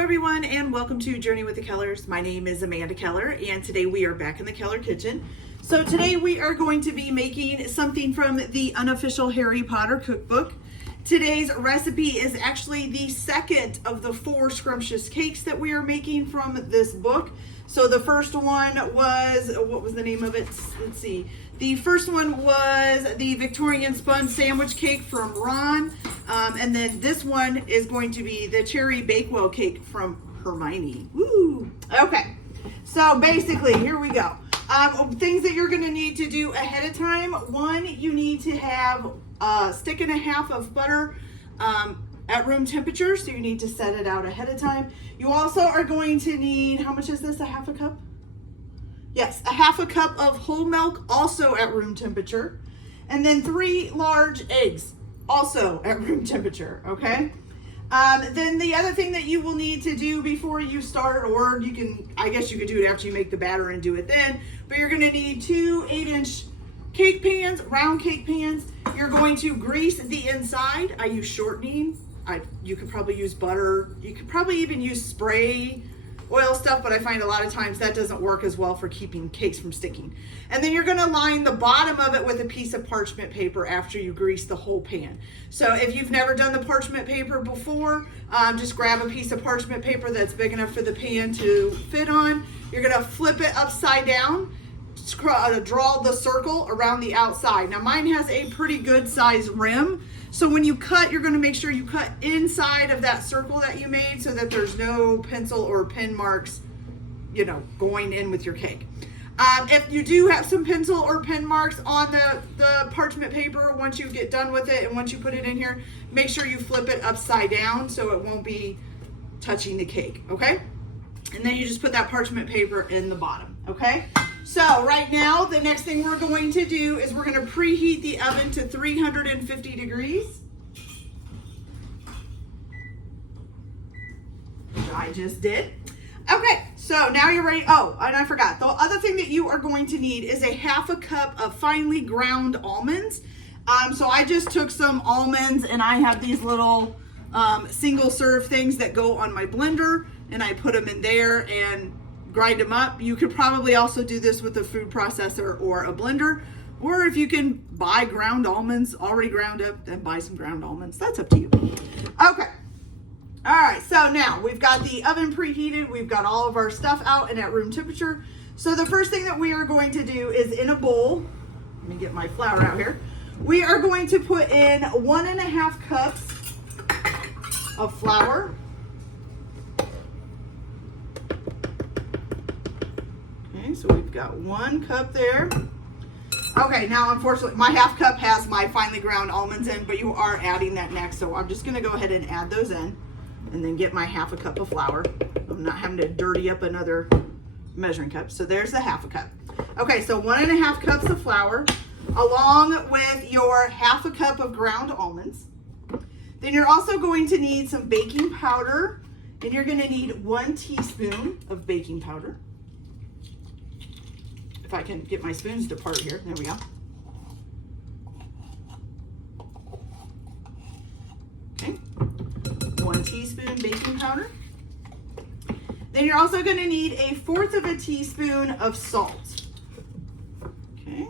everyone, and welcome to Journey with the Kellers. My name is Amanda Keller, and today we are back in the Keller kitchen. So today we are going to be making something from the Unofficial Harry Potter cookbook. Today's recipe is actually the second of the 4 scrumptious cakes that we are making from this book. So the first one was, what was the name of it? Let's see. The first one was the Victorian sponge sandwich cake from Ron. And then this one is going to be the cherry Bakewell cake from Hermione. Woo! Okay, so basically, here we go. Things that you're going to need to do ahead of time. One, you need to have a stick and a half of butter at room temperature, so you need to set it out ahead of time. You also are going to need, how much is this, a half a cup? Yes, a half a cup of whole milk, also at room temperature. And then 3 large eggs, also at room temperature, okay? Then the other thing that you will need to do before you start, or you can, I guess you could do it after you make the batter and do it then, but you're gonna need 2 8-inch cake pans, round cake pans. You're going to grease the inside. I use shortening. You could probably use butter. You could probably even use spray oil stuff, but I find a lot of times that doesn't work as well for keeping cakes from sticking. And then you're gonna line the bottom of it with a piece of parchment paper after you grease the whole pan. So if you've never done the parchment paper before, just grab a piece of parchment paper that's big enough for the pan to fit on. You're gonna flip it upside down, draw the circle around the outside. Now mine has a pretty good size rim. So when you cut, you're gonna make sure you cut inside of that circle that you made so that there's no pencil or pen marks, you know, going in with your cake. If you do have some pencil or pen marks on the parchment paper, once you get done with it and once you put it in here, make sure you flip it upside down so it won't be touching the cake, okay? And then you just put that parchment paper in the bottom, okay? So right now, the next thing we're going to do is we're going to preheat the oven to 350 degrees. Which I just did. Okay, so now you're ready. Oh, and I forgot. The other thing that you are going to need is a half a cup of finely ground almonds. So I just took some almonds and I have these little single serve things that go on my blender, and I put them in there and grind them up. You could probably also do this with a food processor or a blender, or if you can buy ground almonds already ground up, then buy some ground almonds. That's up to you. Okay. All right, so now we've got the oven preheated. We've got all of our stuff out and at room temperature. So the first thing that we are going to do is in a bowl, let me get my flour out here. We are going to put in 1.5 cups of flour. So we've got 1 cup there. Okay, now unfortunately my half cup has my finely ground almonds in, but you are adding that next. So I'm just gonna go ahead and add those in and then get my half a cup of flour. I'm not having to dirty up another measuring cup. So there's the half a cup. Okay, so 1.5 cups of flour along with your half a cup of ground almonds. Then you're also going to need some baking powder, and you're gonna need 1 teaspoon of baking powder. If I can get my spoons to part here. There we go. Okay. 1 teaspoon baking powder. Then you're also going to need 1/4 teaspoon of salt. Okay.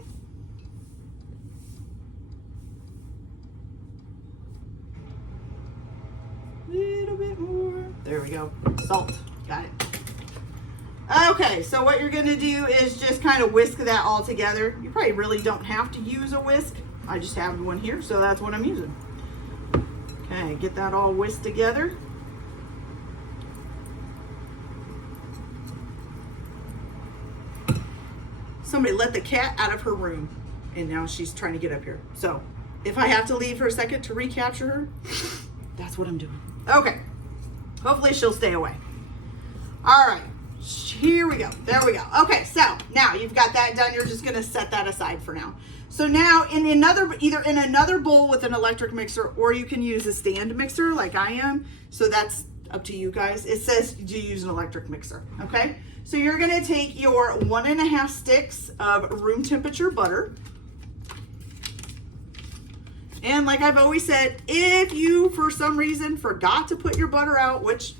A little bit more. There we go. Salt. Got it. Okay, so what you're gonna do is just kind of whisk that all together. You probably really don't have to use a whisk. I just have one here, so that's what I'm using. Okay, get that all whisked together. Somebody let the cat out of her room, and now she's trying to get up here. So if I have to leave for a second to recapture her, that's what I'm doing. Okay, hopefully she'll stay away. All right. Here we go. There we go. Okay, so now you've got that done. You're just going to set that aside for now. So now in either in another bowl with an electric mixer, or you can use a stand mixer like I am. So that's up to you guys. It says to use an electric mixer. Okay, so you're going to take your 1.5 sticks of room temperature butter. And like I've always said, if you for some reason forgot to put your butter out, which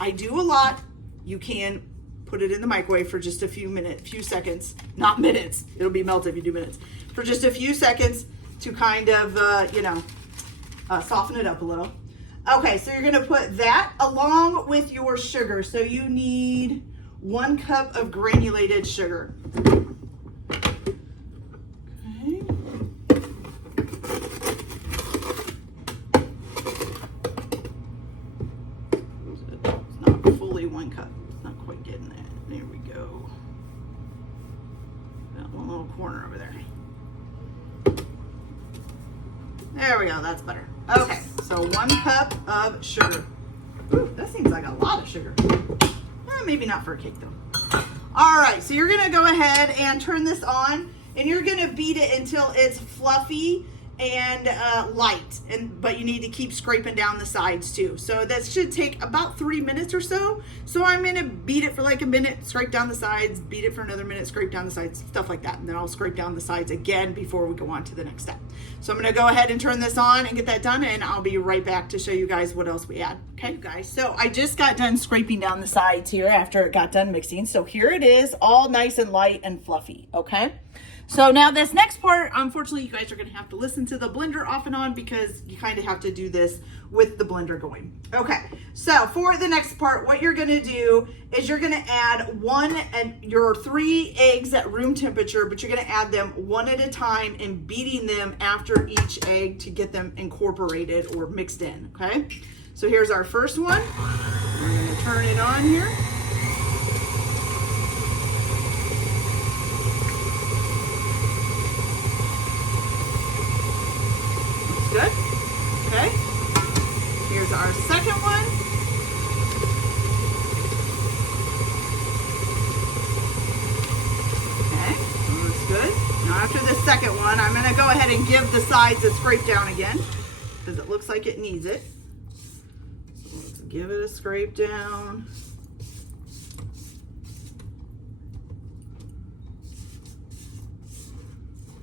I do a lot, you can put it in the microwave for just a few seconds, not minutes. It'll be melted if you do minutes. For just a few seconds to kind of, soften it up a little. Okay, so you're gonna put that along with your sugar. So you need 1 cup of granulated sugar. Okay. It's not fully 1 cup. It's not quite getting that. There we go. That one little corner over there. There we go, that's better. Okay, so 1 cup of sugar. Ooh, that seems like a lot of sugar. Maybe not for a cake though. All right, so you're gonna go ahead and turn this on, and you're gonna beat it until it's fluffy and light, but you need to keep scraping down the sides too. So that should take about 3 minutes or so. So I'm gonna beat it for like a minute, scrape down the sides, beat it for another minute, scrape down the sides, stuff like that. And then I'll scrape down the sides again before we go on to the next step. So I'm gonna go ahead and turn this on and get that done, and I'll be right back to show you guys what else we add. Okay, you guys, so I just got done scraping down the sides here after it got done mixing. So here it is, all nice and light and fluffy, okay? So now this next part, unfortunately, you guys are gonna have to listen to the blender off and on because you kind of have to do this with the blender going. Okay, so for the next part, what you're gonna do is you're gonna add your 3 eggs at room temperature, but you're gonna add them 1 at a time and beating them after each egg to get them incorporated or mixed in, okay? So here's our first one. We're gonna turn it on here. Good. Okay. Here's our second one. Okay, looks good. Now after the second one, I'm going to go ahead and give the sides a scrape down again because it looks like it needs it. So let's give it a scrape down.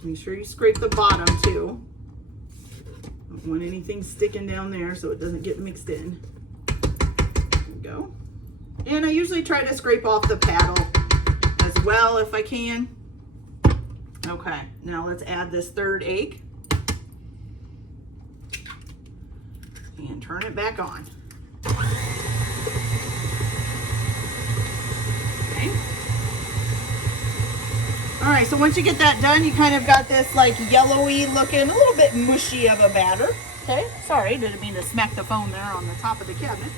Make sure you scrape the bottom too. Don't want anything sticking down there so it doesn't get mixed in. There we go. And I usually try to scrape off the paddle as well if I can. Okay, now let's add this 3rd egg. And turn it back on. Okay. All right, so once you get that done, you kind of got this like yellowy looking, a little bit mushy of a batter. Okay, sorry, didn't mean to smack the phone there on the top of the cabinet.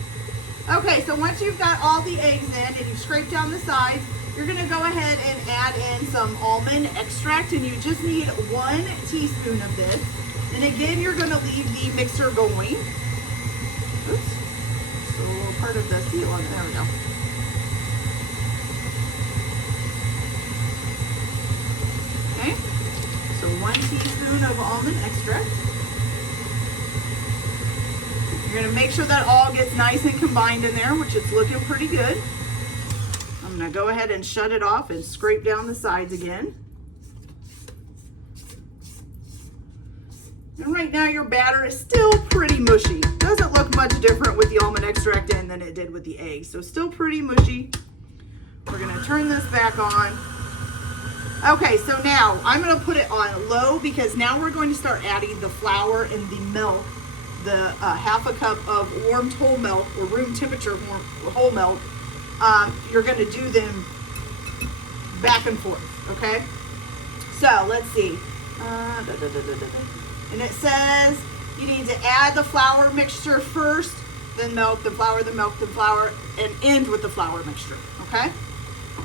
Okay, so once you've got all the eggs in and you've scraped down the sides, you're gonna go ahead and add in some almond extract, and you just need 1 teaspoon of this. And again, you're gonna leave the mixer going. Oops, so part of the seal on it, there we go. Okay, so 1 teaspoon of almond extract. You're gonna make sure that all gets nice and combined in there, which it's looking pretty good. I'm gonna go ahead and shut it off and scrape down the sides again. And right now your batter is still pretty mushy. Doesn't look much different with the almond extract in than it did with the eggs. So still pretty mushy. We're gonna turn this back on. Okay, so now I'm gonna put it on low because now we're going to start adding the flour and the milk, the 1/2 cup of warmed whole milk or room temperature whole milk. You're gonna do them back and forth, okay? So let's see. And it says you need to add the flour mixture first, then milk, then flour, then milk, then flour, and end with the flour mixture, okay?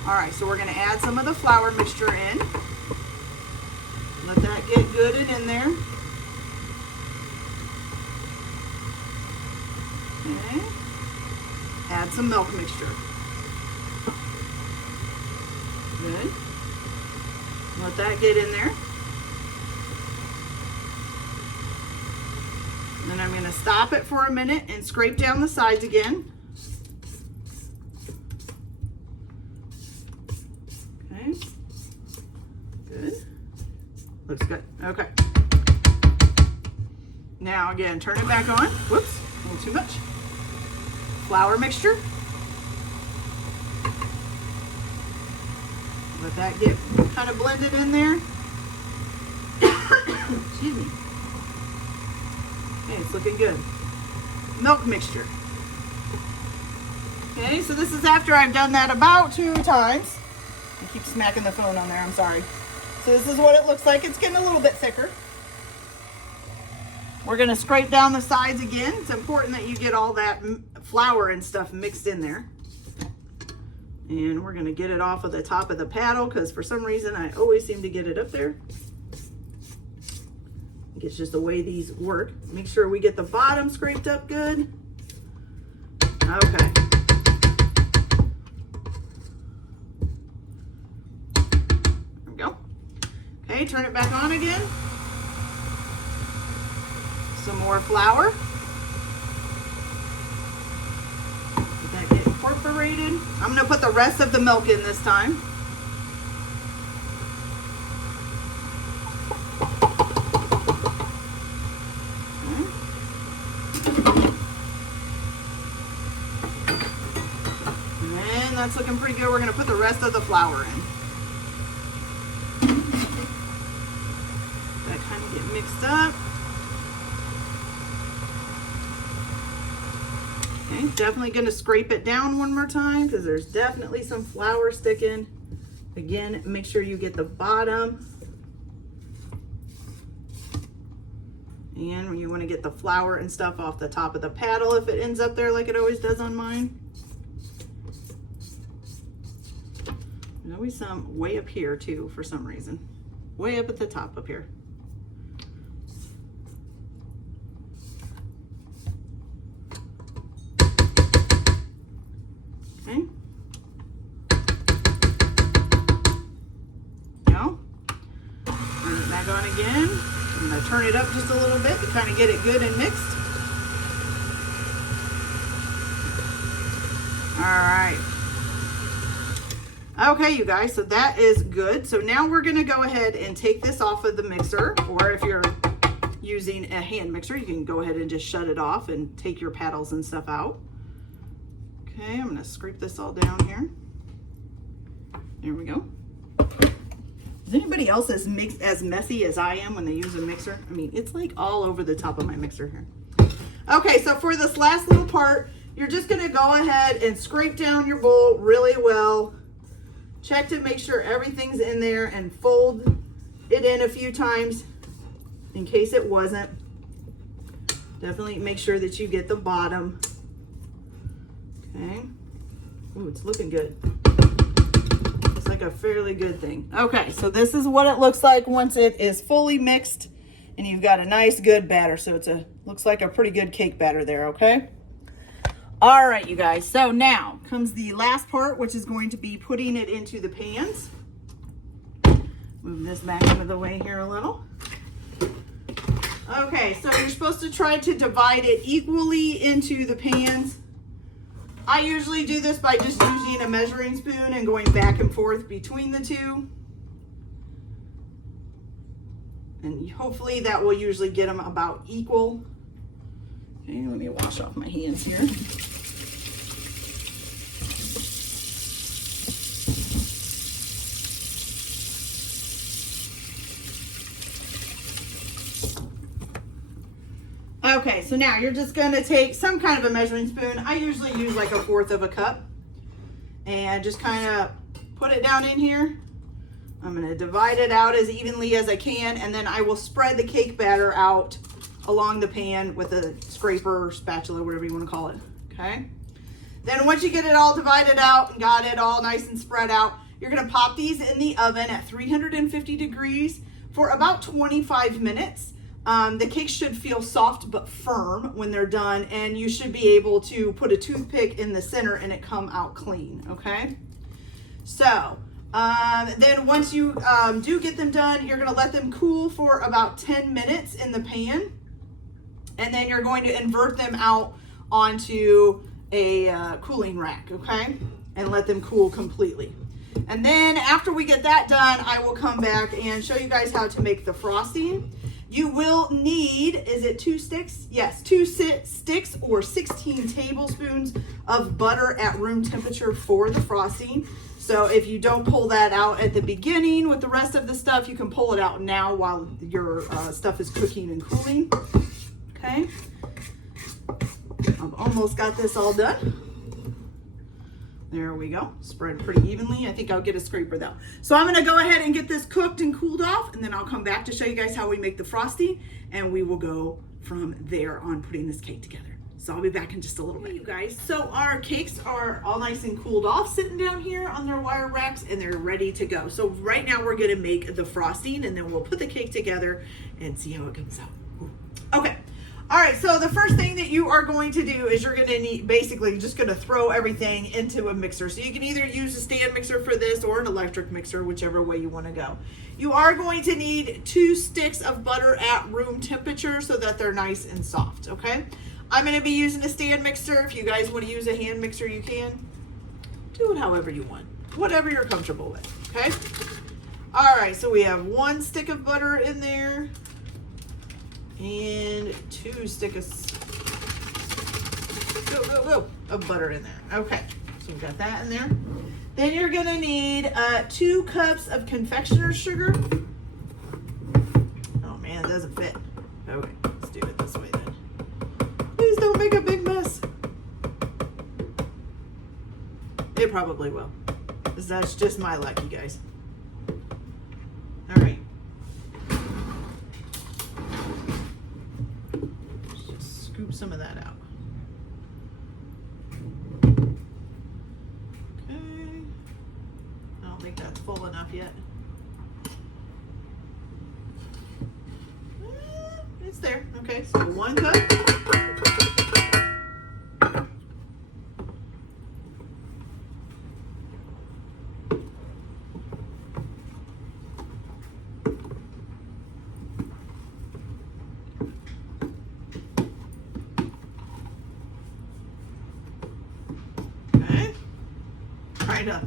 All right, so we're gonna add some of the flour mixture in. Let that get good and in there. Okay. Add some milk mixture. Good. Let that get in there. Then I'm gonna stop it for a minute and scrape down the sides again. Okay. Good. Looks good. Okay. Now again, turn it back on. Whoops, a little too much. Flour mixture. Let that get kind of blended in there. Excuse me. Okay, it's looking good. Milk mixture. Okay, so this is after I've done that about 2 times. I keep smacking the phone on there, I'm sorry. So this is what it looks like. It's getting a little bit thicker. We're gonna scrape down the sides again. It's important that you get all that flour and stuff mixed in there. And we're gonna get it off of the top of the paddle because for some reason I always seem to get it up there. I think it's just the way these work. Make sure we get the bottom scraped up good. Okay. There we go. Okay, turn it back on again. Some more flour. Let that get incorporated. I'm gonna put the rest of the milk in this time. And that's looking pretty good. We're gonna put the rest of the flour in. That kind of get mixed up. Okay, definitely going to scrape it down one more time because there's definitely some flour sticking. Again, make sure you get the bottom. And you want to get the flour and stuff off the top of the paddle if it ends up there like it always does on mine. There's always some way up here too for some reason. Way up at the top up here. Okay. Go. Turn it back on again. I'm going to turn it up just a little bit to kind of get it good and mixed. All right. Okay, you guys, so that is good. So now we're going to go ahead and take this off of the mixer, or if you're using a hand mixer, you can go ahead and just shut it off and take your paddles and stuff out. Okay, I'm going to scrape this all down here. There we go. Is anybody else as messy as I am when they use a mixer? I mean, it's like all over the top of my mixer here. Okay, so for this last little part, you're just going to go ahead and scrape down your bowl really well. Check to make sure everything's in there and fold it in a few times in case it wasn't. Definitely make sure that you get the bottom. Okay. Ooh, it's looking good. It's like a fairly good thing. Okay, so this is what it looks like once it is fully mixed and you've got a nice good batter. So looks like a pretty good cake batter there, okay? All right, you guys, so now comes the last part, which is going to be putting it into the pans. Move this back out of the way here a little. Okay, so you're supposed to try to divide it equally into the pans. I usually do this by just using a measuring spoon and going back and forth between the two. And hopefully that will usually get them about equal. Okay, let me wash off my hands here. Okay, so now you're just going to take some kind of a measuring spoon. I usually use like 1/4 of a cup. And just kind of put it down in here. I'm going to divide it out as evenly as I can. And then I will spread the cake batter out along the pan with a scraper or spatula, whatever you want to call it. Okay. Then once you get it all divided out and got it all nice and spread out, you're going to pop these in the oven at 350 degrees for about 25 minutes. The cake should feel soft but firm when they're done, and you should be able to put a toothpick in the center and it come out clean, okay? So, then once you do get them done, you're gonna let them cool for about 10 minutes in the pan, and then you're going to invert them out onto a cooling rack, okay? And let them cool completely. And then after we get that done, I will come back and show you guys how to make the frosting. You will need, is it 2 sticks? Yes, 2 sticks or 16 tablespoons of butter at room temperature for the frosting. So if you don't pull that out at the beginning with the rest of the stuff, you can pull it out now while your stuff is cooking and cooling. Okay. I've almost got this all done. There we go. Spread pretty evenly. I think I'll get a scraper though. So I'm going to go ahead and get this cooked and cooled off, and then I'll come back to show you guys how we make the frosting, and we will go from there on putting this cake together. So I'll be back in just a little bit, you guys. So our cakes are all nice and cooled off, sitting down here on their wire racks, and they're ready to go. So right now we're going to make the frosting, and then we'll put the cake together and see how it comes out. Ooh. Okay. All right, so the first thing that you are going to do is you're going to need, basically just going to throw everything into a mixer. So you can either use a stand mixer for this or an electric mixer, whichever way you want to go. You are going to need 2 sticks of butter at room temperature so that they're nice and soft, okay? I'm going to be using a stand mixer. If you guys want to use a hand mixer, you can. Do it however you want, whatever you're comfortable with, okay? All right, so we have 1 stick of butter in there. And 2 sticks of butter in there. Okay, so we've got that in there. Then you're gonna need 2 cups of confectioner's sugar. Oh man, it doesn't fit. Okay, let's do it this way then. Please don't make a big mess. It probably will, because that's just my luck, you guys. All right. Scoop some of that out. Okay. I don't think that's full enough yet. It's there. Okay, so 1 cup. Trying to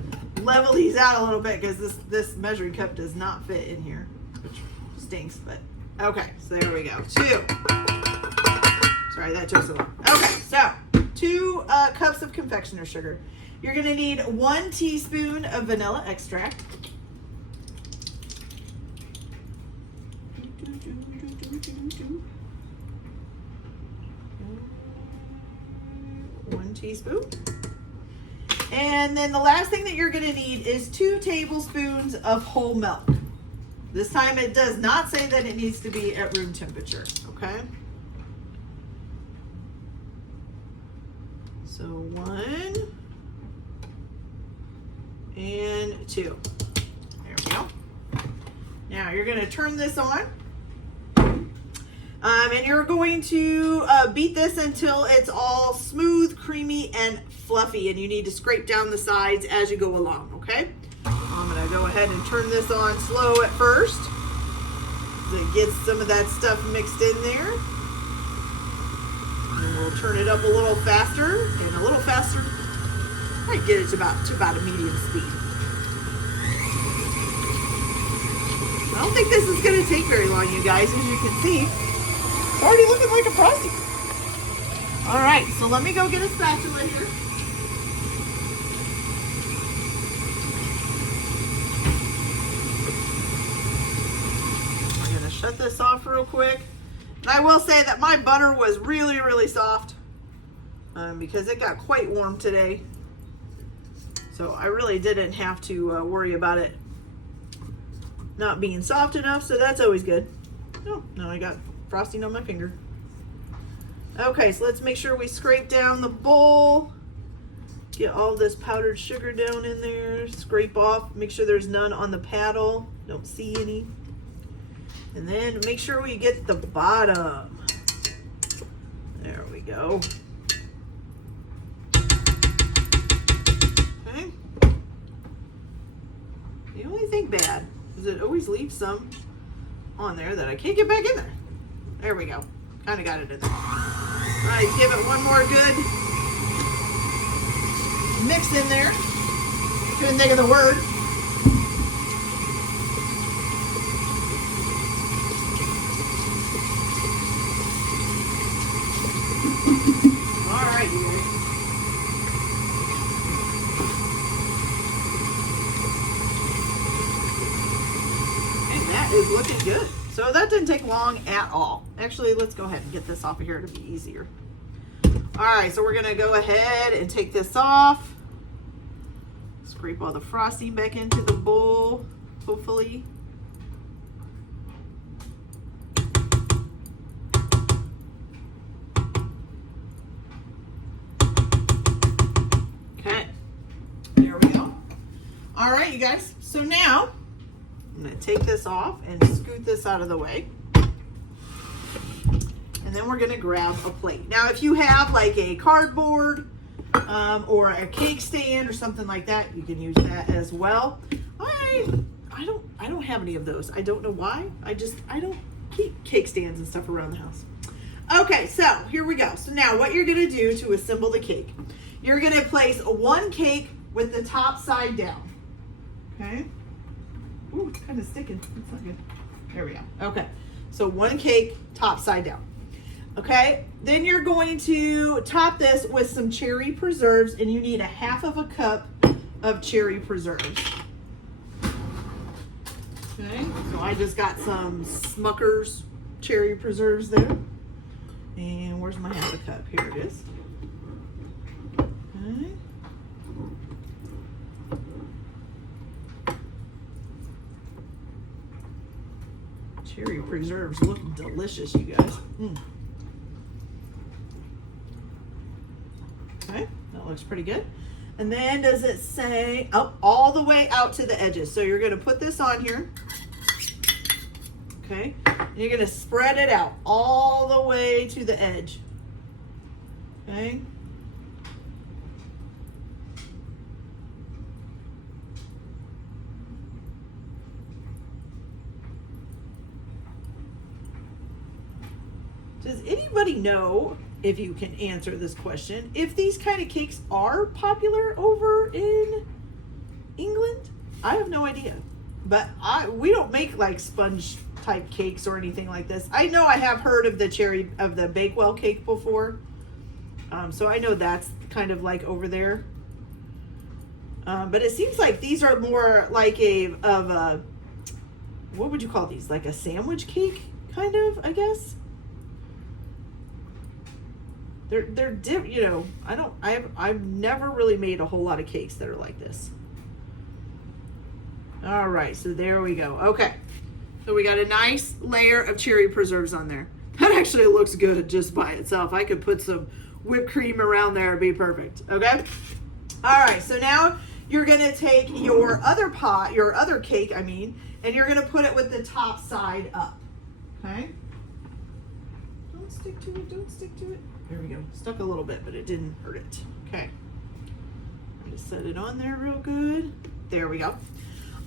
level these out a little bit because this measuring cup does not fit in here, which stinks, but okay, so there we go. 2. Sorry, that took so long. Okay, so 2 cups of confectioner's sugar. You're going to need 1 teaspoon of vanilla extract. 1 teaspoon. And then the last thing that you're going to need is 2 tablespoons of whole milk. This time it does not say that it needs to be at room temperature, okay? So 1 and 2. There we go. Now you're going to turn this on. And you're going to beat this until it's all smooth, creamy, and fluffy. And you need to scrape down the sides as you go along, okay? I'm going to go ahead and turn this on slow at first. So it gets some of that stuff mixed in there. And we'll turn it up a little faster and a little faster. I get it to about a medium speed. I don't think this is going to take very long, you guys, as you can see. It's already looking like a frosty. All right, so let me go get a spatula here. We're gonna shut this off real quick. And I will say that my butter was really, really soft because it got quite warm today. So I really didn't have to worry about it not being soft enough, so that's always good. Oh, now I got frosting on my finger. Okay, so let's make sure we scrape down the bowl. Get all this powdered sugar down in there. Scrape off. Make sure there's none on the paddle. Don't see any. And then make sure we get the bottom. There we go. Okay. The only thing bad is it always leaves some on there that I can't get back in there. There we go. Kind of got it in there. All right, give it one more good mix in there. Couldn't think of the word. is looking good. So that didn't take long at all. Actually, let's go ahead and get this off of here to be easier. All right, so we're gonna go ahead and take this off. Scrape all the frosting back into the bowl, hopefully. Okay, there we go. All right, you guys, so now I'm gonna take this off and scoot this out of the way. And then we're gonna grab a plate. Now, if you have like a cardboard or a cake stand or something like that, you can use that as well. I don't have any of those. I don't know why. I don't keep cake stands and stuff around the house. Okay, so here we go. So now what you're gonna do to assemble the cake, you're gonna place one cake with the top side down. Okay. Ooh, it's kind of sticking. That's not good. There we go. Okay. So one cake, top side down. Okay, then you're going to top this with some cherry preserves, and you need a half of a cup of cherry preserves. Okay, so I just got some Smucker's cherry preserves there. And where's my half a cup? Here it is. Okay. Cherry preserves look delicious, you guys. Okay, that looks pretty good. And then does it say, oh, all the way out to the edges. So you're gonna put this on here. Okay, and you're gonna spread it out all the way to the edge. Okay. Does anybody know, if you can answer this question, if these kind of cakes are popular over in England? I have no idea. But we don't make like sponge type cakes or anything like this. I know I have heard of the Bakewell cake before. So I know that's kind of like over there. But it seems like these are more like what would you call these? Like a sandwich cake, kind of, I guess. They're you know, I've never really made a whole lot of cakes that are like this. All right, so there we go. Okay, so we got a nice layer of cherry preserves on there. That actually looks good just by itself. I could put some whipped cream around there, it'd be perfect. Okay. All right, so now you're gonna take your other cake, and you're gonna put it with the top side up. Okay. Don't stick to it. Don't stick to it. There we go. Stuck a little bit, but it didn't hurt it. Okay. Just set it on there real good. There we go.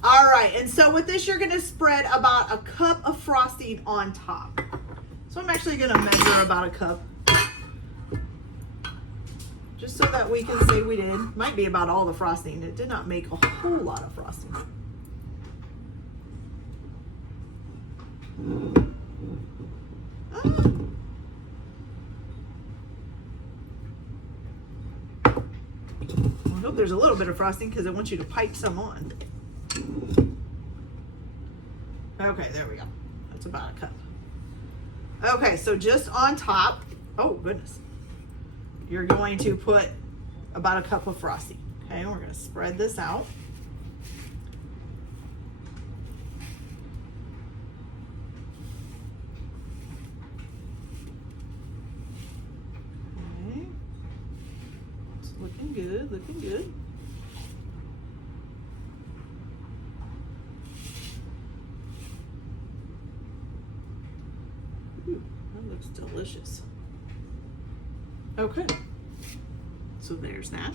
All right, and so with this, you're gonna spread about a cup of frosting on top. So I'm actually gonna measure about a cup, just so that we can say we did. Might be about all the frosting. It did not make a whole lot of frosting. I hope there's a little bit of frosting because I want you to pipe some on. Okay, there we go. That's about a cup. Okay, so just on top, oh goodness, you're going to put about a cup of frosting. Okay, and we're going to spread this out. Okay, it's looking good, looking good. That looks delicious. Okay, so there's that.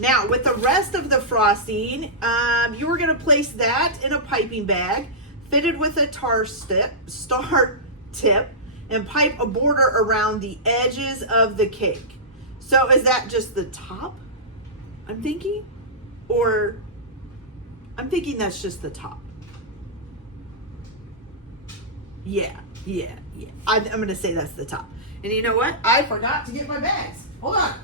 Now with the rest of the frosting, you are going to place that in a piping bag fitted with a star tip and pipe a border around the edges of the cake. So is that just the top, I'm thinking? Or I'm thinking that's just the top. Yeah. I'm going to say that's the top. And you know what? I forgot to get my bags. Hold on.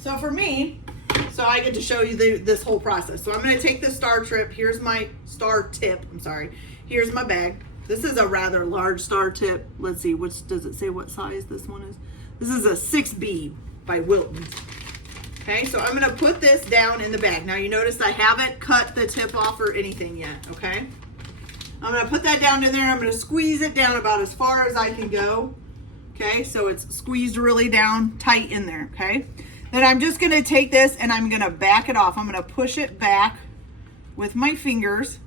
So for me, so I get to show you this whole process. So I'm going to take the star tip. Here's my star tip. I'm sorry. Here's my bag. This is a rather large star tip. Let's see, does it say what size this one is? This is a 6B by Wilton's. Okay, so I'm going to put this down in the bag. Now you notice I haven't cut the tip off or anything yet, okay? I'm going to put that down in there. I'm going to squeeze it down about as far as I can go. Okay, so it's squeezed really down tight in there, okay? Then I'm just going to take this and I'm going to back it off. I'm going to push it back with my fingers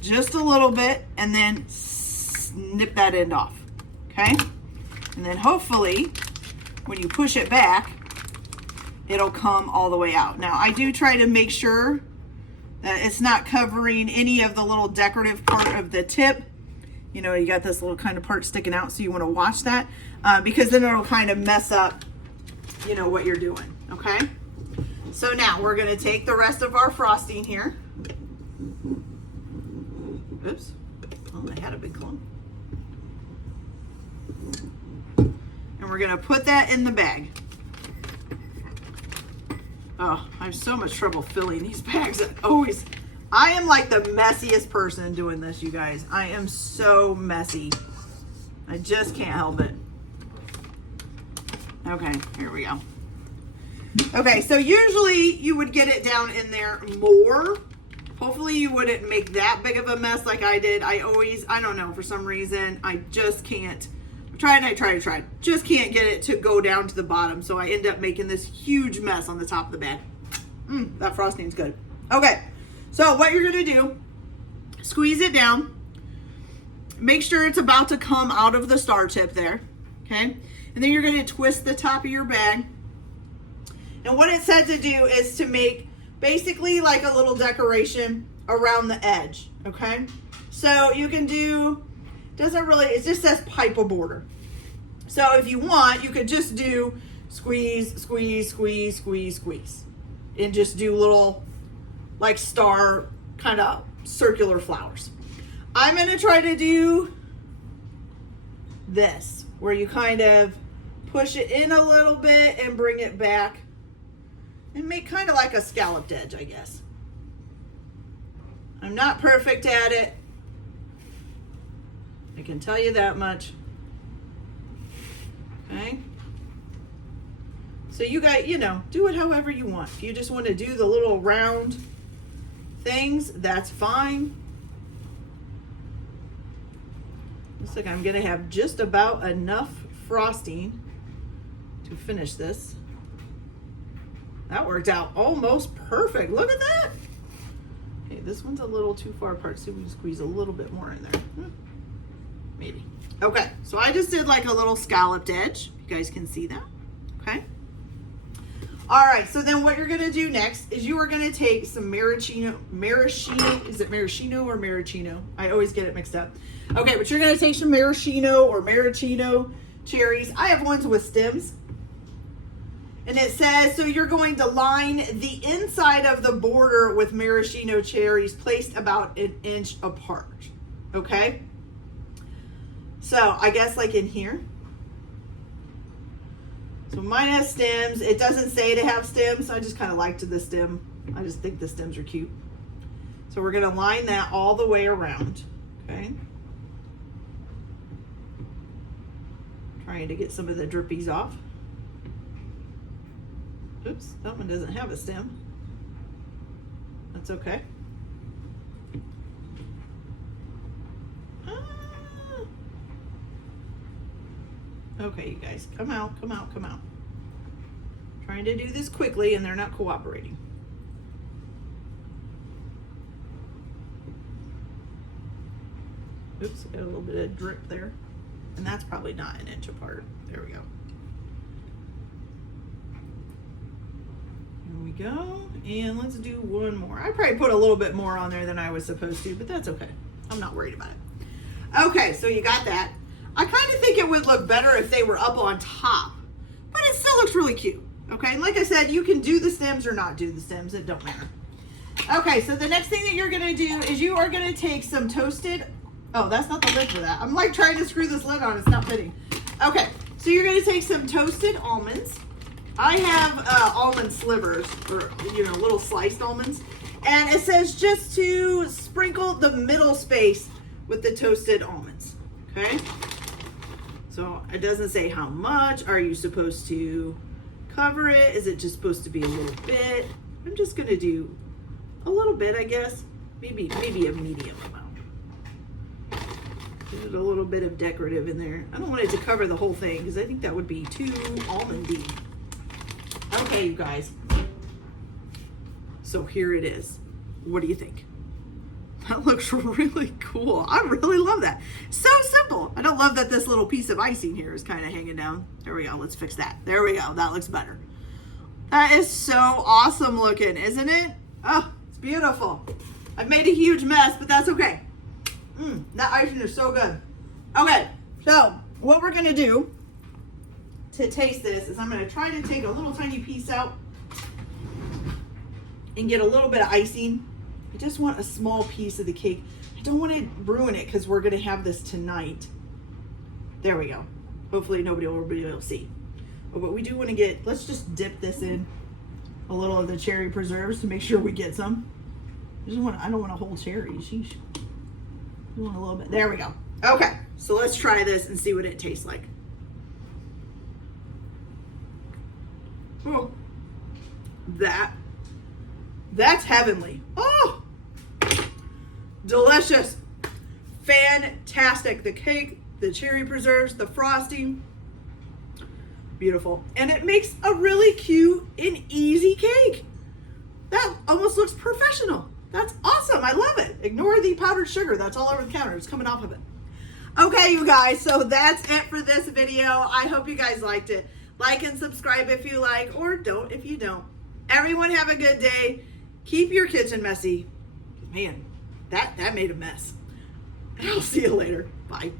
just a little bit and then snip that end off, okay? And then hopefully when you push it back, it'll come all the way out. Now I do try to make sure that it's not covering any of the little decorative part of the tip. You know, you got this little kind of part sticking out, so you want to watch that because then it'll kind of mess up, you know, what you're doing, okay? So now we're going to take the rest of our frosting here. Oops. Oh, I had a big clump. And we're going to put that in the bag. Oh, I have so much trouble filling these bags. I am like the messiest person doing this, you guys. I am so messy. I just can't help it. Okay, here we go. Okay, so usually you would get it down in there more. Hopefully you wouldn't make that big of a mess like I did. I don't know, for some reason, I just can't. I tried. Just can't get it to go down to the bottom. So I end up making this huge mess on the top of the bag. That frosting's good. Okay, so what you're going to do, squeeze it down. Make sure it's about to come out of the star tip there. Okay, and then you're going to twist the top of your bag. And what it said to do is to make basically like a little decoration around the edge. Okay, so you can do, it just says pipe a border. So if you want, you could just do squeeze, squeeze, squeeze, squeeze, squeeze. And just do little like star kind of circular flowers. I'm going to try to do this, where you kind of push it in a little bit and bring it back and make kind of like a scalloped edge, I guess. I'm not perfect at it. I can tell you that much. Okay. So you guys, you know, do it however you want. If you just want to do the little round things, that's fine. Looks like I'm going to have just about enough frosting to finish this. That worked out almost perfect. Look at that. Okay, this one's a little too far apart, so we can squeeze a little bit more in there. Maybe. Okay, so I just did like a little scalloped edge. You guys can see that. Okay. All right, so then what you're going to do next is you are going to take some maraschino, is it maraschino or maraschino? I always get it mixed up. Okay, but you're going to take some maraschino or maraschino cherries. I have ones with stems. And it says, so you're going to line the inside of the border with maraschino cherries placed about 1 inch apart. Okay? So I guess like in here. So mine has stems. It doesn't say to have stems. So I just kind of liked the stem. I just think the stems are cute. So we're going to line that all the way around. Okay? Trying to get some of the drippies off. Oops, that one doesn't have a stem. That's okay. Okay, you guys, come out, come out, come out. Trying to do this quickly and they're not cooperating. Oops, got a little bit of drip there. And that's probably not 1 inch apart. There we go. Here we go. And let's do one more. I probably put a little bit more on there than I was supposed to, but that's okay. I'm not worried about it. Okay, so you got that. I kind of think it would look better if they were up on top, but it still looks really cute. Okay, like I said, you can do the stems or not do the stems. It don't matter. Okay, so the next thing that you're going to do is you are going to take some toasted, oh, that's not the lid for that. I'm like trying to screw this lid on. It's not fitting. Okay, so you're going to take some toasted almonds. I have almond slivers, or little sliced almonds, and it says just to sprinkle the middle space with the toasted almonds. Okay, so it doesn't say how much. Are you supposed to cover it? Is it just supposed to be a little bit? I'm just gonna do a little bit, I guess. Maybe a medium amount. Put a little bit of decorative in there. I don't want it to cover the whole thing because I think that would be too almondy. Okay, you guys. So here it is. What do you think? That looks really cool. I really love that. So simple. I don't love that this little piece of icing here is kind of hanging down. There we go. Let's fix that. There we go. That looks better. That is so awesome looking, isn't it? Oh, it's beautiful. I've made a huge mess, but that's okay. That icing is so good. Okay, so what we're going to do to taste this is I'm going to try to take a little tiny piece out and get a little bit of icing. I just want a small piece of the cake. I don't want to ruin it because we're going to have this tonight. There we go. Hopefully nobody will be able to see. But what we do want to get, let's just dip this in a little of the cherry preserves to make sure we get some. I don't want a whole cherry. Sheesh. I want a little bit. There we go. Okay, so let's try this and see what it tastes like. Oh, that's heavenly. Oh, delicious, fantastic. The cake, the cherry preserves, the frosting, beautiful. And it makes a really cute and easy cake. That almost looks professional. That's awesome. I love it. Ignore the powdered sugar. That's all over the counter. It's coming off of it. Okay, you guys, so that's it for this video. I hope you guys liked it. Like and subscribe if you like, or don't if you don't. Everyone have a good day. Keep your kitchen messy. Man, that made a mess. And I'll see you later. Bye.